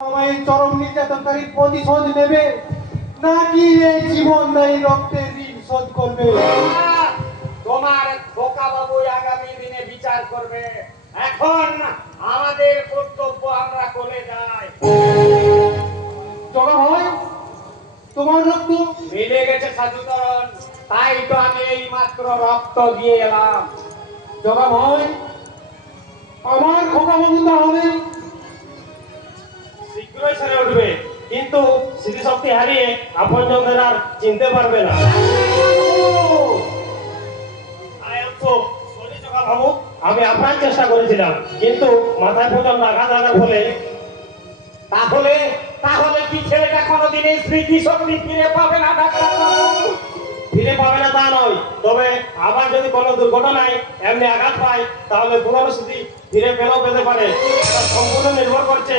আমায় চরম নির্যাতনকারী প্রতিশোধ নেবে। নাকি এই জীবন নাই রক্তের ঋণ শোধ করবে? তোমার খোকা বাবু আগামী দিনে বিচার করবে। এখন আমাদের কর্তব্য আমরা করে যাই। জগা ভাই তোমার রক্ত। মিলে গেছে সাধুতরণ তাই তো আমি এই মাত্র রক্ত দিয়ে এলাম। জগা ভাই আমার খোকা বাবু তাহলে সেরে উঠবে। কিন্তু স্মৃতিশক্তি হারিয়ে আপনজনদের আর চিনতে পারবে না। আমি আপ্রাণ চেষ্টা করেছিলাম, কিন্তু মাথায় প্রচণ্ড আঘাত লাগার ফলে তাহলে তাহলে কি ছেলেটা কোনোদিন এই স্মৃতি ফিরে পাবে না, ডাক্তার ফিরে পাবে না তা নয়, তবে আবার যদি কোনো দুর্ঘটনায় এমনি আঘাত পায়, তাহলে পুনরস্মৃতি ফিরে পেলেও পেতে পারে। সম্পূর্ণ নির্ভর করছে